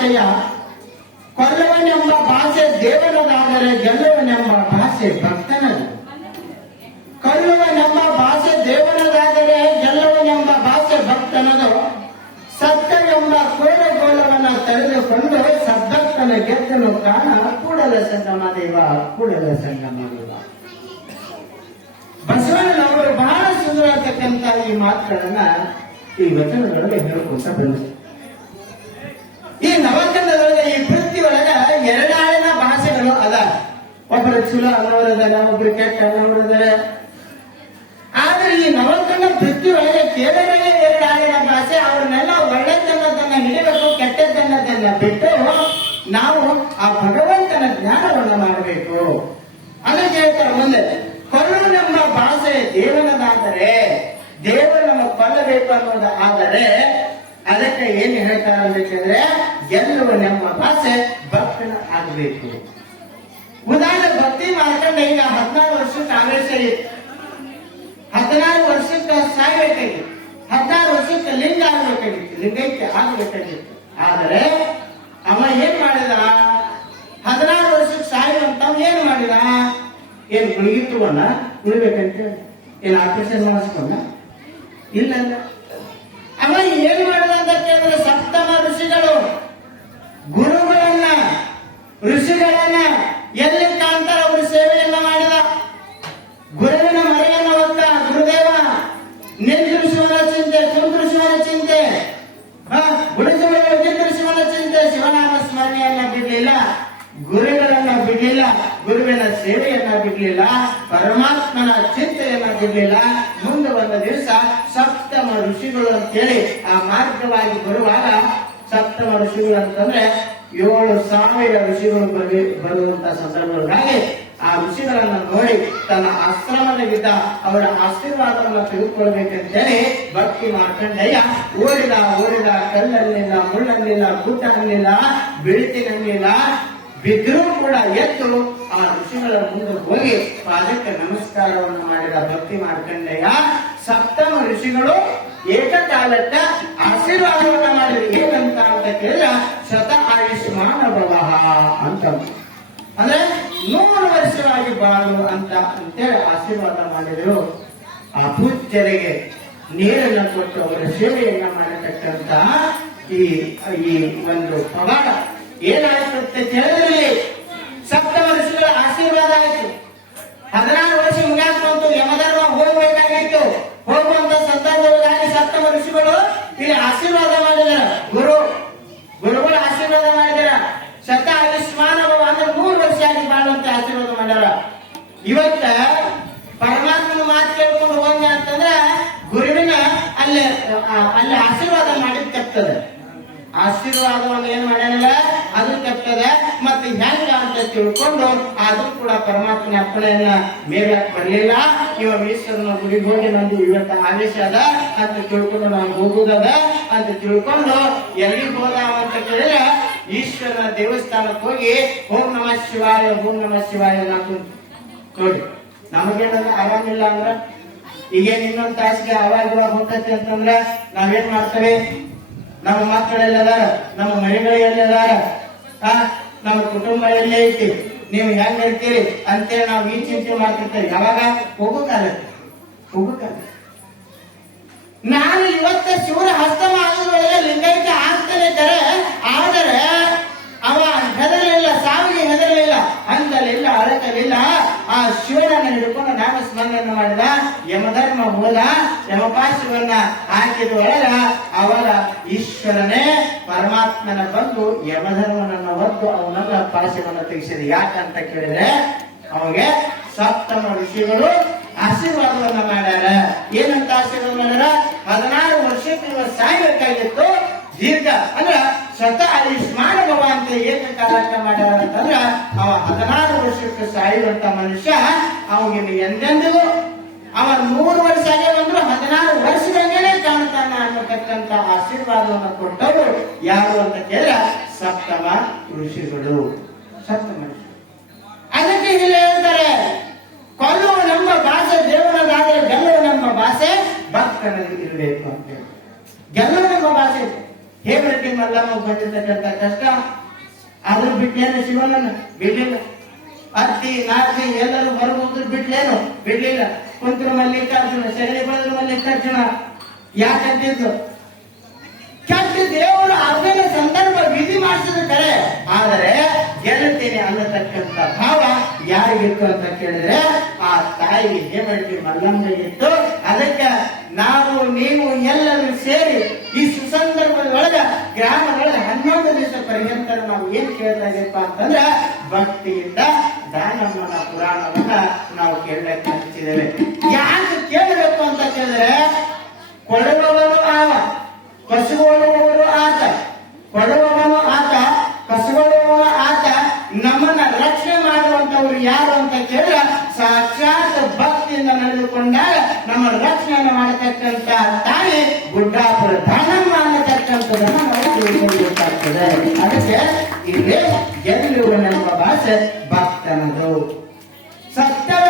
ಭಾಷೆಯ ಕೊಲ್ಲವನೆಂಬ ಭಾಷೆ ದೇವನದಾದರೆ ಗೆಲ್ಲವನೆಂಬ ಭಾಷೆ ಭಕ್ತನದು. ಕೊಲ್ಲವನೆಂಬ ಭಾಷೆ ದೇವನದಾದರೆ ಗೆಲ್ಲವನೆಂಬ ಭಾಷೆ ಭಕ್ತನದು. ಸತ್ಯವೆಂಬ ಕೋರಗೋಲವನ್ನ ತಡೆದುಕೊಂಡು ಸದ್ಭಕ್ತನ ಗೆದ್ದನು ಕಾಣ ಕೂಡಲ ಸಂಗಮ ದೇವ, ಕೂಡಲ ಸಂಗಮ ದೇವ. ಬಸವಣ್ಣನವರು ಬಹಳ ಸುಂದರತಕ್ಕಂತ ಈ ಮಾತುಗಳನ್ನ ಈ ವಚನಗಳಲ್ಲಿ ಹೇಳ್ಕೊಂತ ಬಂದರು. ಈ ನವಕಂಡದೊಳಗೆ ಈ ಪೃಥ್ವಿ ಒಳಗ ಎರಡಾಳಿನ ಭಾಷೆಗಳು ಅದ. ಒಬ್ಬರು ಚಲೋ ಅನ್ನೋರಿದ್ದಾರೆ, ಒಬ್ರು ಕೆಟ್ಟ ಅನ್ನೋರಿದ್ದಾರೆ. ಆದ್ರೆ ಈ ನವಕಂಡ ಪೃಥ್ವಿ ಒಳಗೆ ಕೇವಲ ಎರಡಾಳಿನ ಭಾಷೆ. ಅವ್ರನ್ನೆಲ್ಲ ಒಳ್ಳೆತನದನ್ನ ಹಿಡಿಬೇಕು, ಕೆಟ್ಟದ್ದನ್ನದನ್ನ ಬಿಟ್ಟು ನಾವು ಆ ಭಗವಂತನ ಜ್ಞಾನವನ್ನ ಮಾಡಬೇಕು ಅನ್ನೋದು ಹೇಳ್ತಾರೆ. ಮುಂದೆ ಕೊಲ್ಲುವನೆಂಬ ಭಾಷೆ ದೇವನದಾದರೆ, ದೇವರನ್ನು ಕೊಲ್ಲಬೇಕು ಅನ್ನೋದು ಆದರೆ ಅದಕ್ಕೆ ಏನ್ ಹೇಳ್ತಾರೆ ಅಂತಂದ್ರೆ ಗೆಲ್ಲುವನೆಂಬ ಭಾಷೆ ಭಕ್ತನ ಆಗಬೇಕು. ಉದಾಹರಣೆ ಭಕ್ತಿ ಮಾಡ್ಕೊಂಡು ಈಗ 16 ವರ್ಷಕ್ಕೆ ಆವೇಶ ಇತ್ತು, 16 ವರ್ಷಕ್ಕೆ ಸಾಯ್ಬೇಕಾಗಿತ್ತು, 16 ವರ್ಷಕ್ಕೆ ಲಿಂಗ ಆಗ್ಬೇಕಾಗಿತ್ತು, ಲಿಂಗೈಕ್ಯ ಆಗ್ಬೇಕಾಗಿತ್ತು. ಆದರೆ ಅವ ಏನ್ ಮಾಡಿದ? 16 ವರ್ಷಕ್ಕೆ ಸಾಯುವಂತ ಏನ್ ಮಾಡಿದ? ಏನ್ ಗುಳಿಗಿತ್ತುವನ್ನ ಇರ್ಬೇಕಂತ ಏನ್ ಆಪರೇಷನ್ ಮಾಡಿಸ್ಕೊಂಡ? ಇಲ್ಲ. ಅವ ಏನ್ ಮಾಡಿದ ಅಂತ ಕೇಳಿದ್ರೆ ಸಪ್ತಮ ಋಷಿಗಳು ಗುರುಗಳನ್ನ ಋಷಿಗಳನ್ನ ಎಲ್ಲಿ ಕಾಣ್ತಾರ ಅವರು ಸೇವೆಯನ್ನ ಮಾಡಿದ. ಗುರುವಿನ ಮರೆಯನ್ನು ಹೊತ್ತ ಗುರುದೇವ ನಿಂದ್ರಿಸುವನ ಚಿಂತೆ, ಕುಂದ್ರಿಸುವನ ಚಿಂತೆ, ಗುರುದೇವರು ನಿಂದ್ರಿಸುವನ ಚಿಂತೆ, ಶಿವನಾಮ ಸ್ಮರಣೆಯನ್ನ ಬಿಡ್ಲಿಲ್ಲ, ಗುರುಗಳನ್ನ ಬಿಡ್ಲಿಲ್ಲ, ಗುರುವಿನ ಸೇವೆಯನ್ನ ಬಿಡ್ಲಿಲ್ಲ, ಪರಮಾತ್ಮನ ಚಿಂತೆಯನ್ನ ಬಿಡ್ಲಿಲ್ಲ. ಮುಂದೆ ಬಂದ ದಿವಸ ಸಪ್ತಮ ಋಷಿಗಳು ಅಂತೇಳಿ ಆ ಮಾರ್ಗವಾಗಿ ಬರುವಾಗ, ಸಪ್ತಮ ಋಷಿಗಳು ಅಂತಂದ್ರೆ 7,000 ಋಷಿಗಳು ಬರುವಂತ ಸಂದರ್ಭವಾಗಿ ಆ ಋಷಿಗಳನ್ನ ನೋಡಿ ತನ್ನ ಆಶ್ರಮದಲ್ಲಿದ್ದ ಅವರ ಆಶೀರ್ವಾದವನ್ನು ತೆಗೆದುಕೊಳ್ಬೇಕಂತೇಳಿ ಭಕ್ತಿ ಮಾರ್ಕಂಡೇಯ ಓಡಿದ. ಕಲ್ಲನ್ನಿಲ್ಲ, ಮುಳ್ಳನ್ನಿಲ್ಲ, ಗುಡ್ಡನ್ನಿಲ್ಲ, ಬೀಳ್ತಿನನ್ನಿಲ್ಲ, ಬಿದ್ದರೂ ಕೂಡ ಎದ್ದು ಆ ಋಷಿಗಳ ಮುಂದೆ ಹೋಗಿ ಪಾದಕ್ಕೆ ನಮಸ್ಕಾರವನ್ನು ಮಾಡಿದ ಭಕ್ತಿ ಮಾರ್ಕಂಡೇಯ. ಸಪ್ತಮ ಋಷಿಗಳು ಏಕಕಾಲಕ್ಕ ಆಶೀರ್ವಾದವನ್ನ ಮಾಡಿದ್ರು. ಏನಂತ ಅಂತ ಕೇಳಿದ್ರೆ ಶತ ಆಯುಷ್ಮಾನ ಭವಃ ಅಂತ, ಅಂದ್ರೆ 100 ವರ್ಷವಾಗಿ ಬಾಳು ಅಂತ ಅಂತೇಳಿ ಆಶೀರ್ವಾದ ಮಾಡಿದ್ರು. ಆ ಪೂಜ್ಯರಿಗೆ ನೀರನ್ನು ಕೊಟ್ಟು ಅವರ ಸೇವೆಯನ್ನ ಮಾಡತಕ್ಕಂತ ಈ ಒಂದು ಪವಾಡ ಏನಾಯ್ತು ಅಂತ ಹೇಳಿದ್ರೆ ಸಪ್ತಮ ಋಷಿಗಳ ಆಶೀರ್ವಾದ ಆಯ್ತು. 16 ವರ್ಷ ಮುಗಿಯಾಕೊಂಡು ಯಮಧರ್ಮ ಹೋಗಬೇಕಾಗಿತ್ತು. ಹೋಗುವಂತ ಸಂದರ್ಭದಲ್ಲಿ ಸಪ್ತಮ ಋಷಿಗಳು ಇಲ್ಲಿ ಆಶೀರ್ವಾದ ಮಾಡಿದಾರ. ಗುರುಗಳು ಆಶೀರ್ವಾದ ಮಾಡಿದಾರ. ಶತ ಆಯುಷ್ಮಾನ ಭವ ಅಂದ್ರೆ 100 ವರ್ಷ ಆಗಿ ಬಾಳುವಂತ ಆಶೀರ್ವಾದ ಮಾಡ್ಯಾರ. ಇವತ್ತ ಪರಮಾತ್ಮನ ಮಾತು ಕೇಳ್ಕೊಂಡು ಹೋಗ ಅಂತಂದ್ರೆ ಗುರುವಿನ ಅಲ್ಲಿ ಆಶೀರ್ವಾದ ಮಾಡಿದ್ ತಪ್ತದೆ. ಆಶೀರ್ವಾದವನ್ನು ಏನ್ ಮಾಡ್ಯಾನಲ್ಲ ಅದು ತಪ್ತದೆ. ಮತ್ತೆ ಹೆಂಗ ಅಂತ ತಿಳ್ಕೊಂಡು ಅದು ಕೂಡ ಪರಮಾತ್ಮನ ಅಪ್ಪಣೆಯನ್ನ ಮೇಲಕ್ಕೆ ಬರಲಿಲ್ಲ. ಇವ ಈಶ್ವರನ ಗುಡಿಗೆ ಹೋಗಿ ನಂದು ಇವತ್ತ ಆದೇಶ ಅದ ಅಂತ ತಿಳ್ಕೊಂಡು ನಾವು ಹೋಗುದದ ಅಂತ ತಿಳ್ಕೊಂಡು ಎಲ್ಲಿಗೆ ಹೋದ ಅಂತ ಕೇಳಿದ್ರೆ ಈಶ್ವರನ ದೇವಸ್ಥಾನಕ್ಕೆ ಹೋಗಿ ಓಂ ನಮಃ ಶಿವಾಯ, ಓಂ ನಮಃ ಶಿವಾಯ ಅಂತ ನೋಡಿ. ನಮಗೇನಾದ ಆರಾಮಿಲ್ಲ ಅಂದ್ರ ಈಗೇನ್ ಇನ್ನೊಂದು ತಾಸಿಗೆ ಅವಾಗ ಹೋಗ್ತೈತಿ ಅಂತಂದ್ರ ನಾವೇನ್ ಮಾಡ್ತೇವೆ? ನಮ್ಮ ಮಕ್ಕಳೆಲ್ಲದಾರ, ನಮ್ಮ ಮನೆಗಳು ಎಲ್ಲದಾರ, ನಮ್ಮ ಕುಟುಂಬ ಎಲ್ಲ ಐತಿ, ನೀವು ಹೆಂಗ್ ಇರ್ತೀರಿ ಅಂತೇಳಿ ನಾವು ಈ ಚಿಂತೆ ಮಾಡ್ತಿರ್ತೇವೆ. ಯಾವಾಗ ಹೋಗಕ್ಕಾಗತ್ತೆ? ನಾನು ಇವತ್ತ ಶಿವನ ಹಸ್ತಮ ಆಗೋದ್ರೊಳಗೆ ಲಿಂಗೈಕ್ಯ ಆಗ್ತಾನೆ ಇದ್ದಾರೆ. ಆದರೆ ಅವ ಹೆದರಲಿಲ್ಲ, ಸಾವಿಗೆ ಹೆದರಲಿಲ್ಲ, ಅಂತಲಿಲ್ಲ, ಅಳಕಲಿಲ್ಲ. ಆ ಶಿವನನ್ನ ಹಿಡ್ಕೊಂಡು ನಾಮ ಸ್ಮರಣೆಯನ್ನು ಮಾಡಿದ. ಯಮಧರ್ಮ ಹೋದ, ಯಮಪಾಶವನ್ನ ಹಾಕಿದೊಳಗ ಅವರ ಈಶ್ವರನೇ ಪರಮಾತ್ಮನ ಬಂದು ಯಮಧರ್ಮನನ್ನ ಒದ್ದು ಅವನನ್ನ ಪಾಶವನ್ನ ತೆಗೆಸಿದ. ಯಾಕಂತ ಕೇಳಿದ್ರೆ ಅವಾಗ ಸಪ್ತಮ ಋಷಿಗಳು ಆಶೀರ್ವಾದವನ್ನ ಮಾಡ್ಯಾರ. ಏನಂತ ಆಶೀರ್ವಾದ ಮಾಡ್ಯಾರ? 16 ವರ್ಷಕ್ಕೆ ಇವ ಸಾಯ್ಬೇಕಾಗಿತ್ತು. ದೀರ್ಘ ಅಂದ್ರ ಶತ ಆಯುಷ್ಮಾನ ಭವ ಅಂತ ಏಕಕಾಲಕ್ಕೆ ಮಾಡ್ಯಾರ ಅಂತಂದ್ರ ಅವ 16 ವರ್ಷಕ್ಕೆ ಸಾಯುವಂತ ಮನುಷ್ಯ ಅವನಿಗೆ ಎಂದೆಂದಿಗೂ ಅವ 100 ವರ್ಷ ಆಗೇ ಬಂದ್ರು 16 ವರ್ಷದಂಗೆನೆ ಕಾಣ್ತಾನ ಅನ್ನತಕ್ಕಂತ ಆಶೀರ್ವಾದವನ್ನು ಕೊಟ್ಟವರು ಯಾರು ಅಂತ ಕೇಳಿದ್ರೆ ಸಪ್ತಮ ಋಷಿಗಳು. ಅದಕ್ಕೆ ಇಲ್ಲಿ ಹೇಳ್ತಾರೆ ಕೊಲ್ಲುವನೆಂಬ ಭಾಷೆ ದೇವರದಾದರೆ ಗೆಲ್ಲುವನೆಂಬ ಭಾಷೆ ಭಕ್ತನಲ್ಲಿ ಇರಬೇಕು ಅಂತ ಹೇಳಿ. ಗೆಲ್ಲುವನೆಂಬ ಭಾಷೆ ಹೇಮರೆಡ್ಡಿ ಮಲ್ಲಮ್ಮ ಬಂದಿರ್ತಕ್ಕಂಥ ಕಷ್ಟ ಅದ್ರ ಬಿಟ್ಲೇನು ಶಿವನನ್ನ ಬಿಡ್ಲಿಲ್ಲ. ಅತ್ತಿ ನಾತಿ ಎಲ್ಲರೂ ಹೊರಗೋದ್ರು ಬಿಡ್ಲೇನು ಬಿಡ್ಲಿಲ್ಲ. ಕುಂತಿನ ಮಲ್ಲಿಕಾರ್ಜುನ ಸಗಣಿ ಬೆಳೆದ್ರ ಮಲ್ಲಿಕಾರ್ಜುನ ಯಾಕಂತಿದ್ರು ಕೆಟ್ಟ ದೇವರು ಅದನ್ನ ಸಂದರ್ಭ ವಿಧಿ ಮಾಡಿಸಿದ ಕರೆ, ಆದರೆ ಗೆಲ್ಲುತ್ತೇನೆ ಅನ್ನತಕ್ಕಂಥ ಭಾವ ಯಾರಿಗಿತ್ತು ಅಂತ ಕೇಳಿದ್ರೆ ಆ ತಾಯಿ ಹೇಮರೆಡ್ಡಿ ಮಲ್ಲಮ್ಮ ಇತ್ತು. ಅದಕ್ಕೆ ನಾವು ನೀವು ಎಲ್ಲರೂ ಸೇರಿ ಈ ಸುಸಂದರ್ಭದ ಒಳಗ ಗ್ರಾಮದೊಳಗ 11 ದಿವಸ ಪರ್ಯಂತ ನಾವು ಏನ್ ಕೇಳ್ತಾ ಇದೀಪ ಅಂತಂದ್ರೆ ಭಕ್ತಿಯಿಂದ ದಾನಮ್ಮನ ಪುರಾಣವನ್ನ ನಾವು ಕೇಳಕ್ಕೆ ಹಚ್ಚಿದ್ದೇವೆ. ಯಾಕೆ ಕೇಳಬೇಕು ಅಂತ ಕೇಳಿದ್ರೆ ಕೊಡುವವನು ಆವ, ಕಸುಗೊಳ್ಳುವವರು ಆತ. ಕೊಡುವವನು ಆತ, ಕಸುಗೊಳ್ಳುವವನು ಆತ. ನಮ್ಮನ್ನ ರಕ್ಷಣೆ ಮಾಡುವಂತವ್ರು ಯಾರು ಅಂತ ಕೇಳಿದ್ರೆ ಸಾಕ್ಷಾತ್ ಭಕ್ತಿಯಿಂದ ನಡೆದುಕೊಂಡಾಗ ನಮ್ಮ ರಕ್ಷಣೆ ಮಾಡತಕ್ಕಂತ ತಾಯಿ ಗುಡ್ಡಾಪುರ ದಾನಮ್ಮ ಅನ್ನತಕ್ಕಂಥದನ್ನ ನಾವು ತಿಳ್ಕೊಳ್ಬೇಕಾಗ್ತದೆ. ಅದಕ್ಕೆ ಇಲ್ಲಿ ಗೆಲ್ಲುವನೆಂಬ ಭಾಷೆ ಭಕ್ತನದು. ಸತ್ಯವ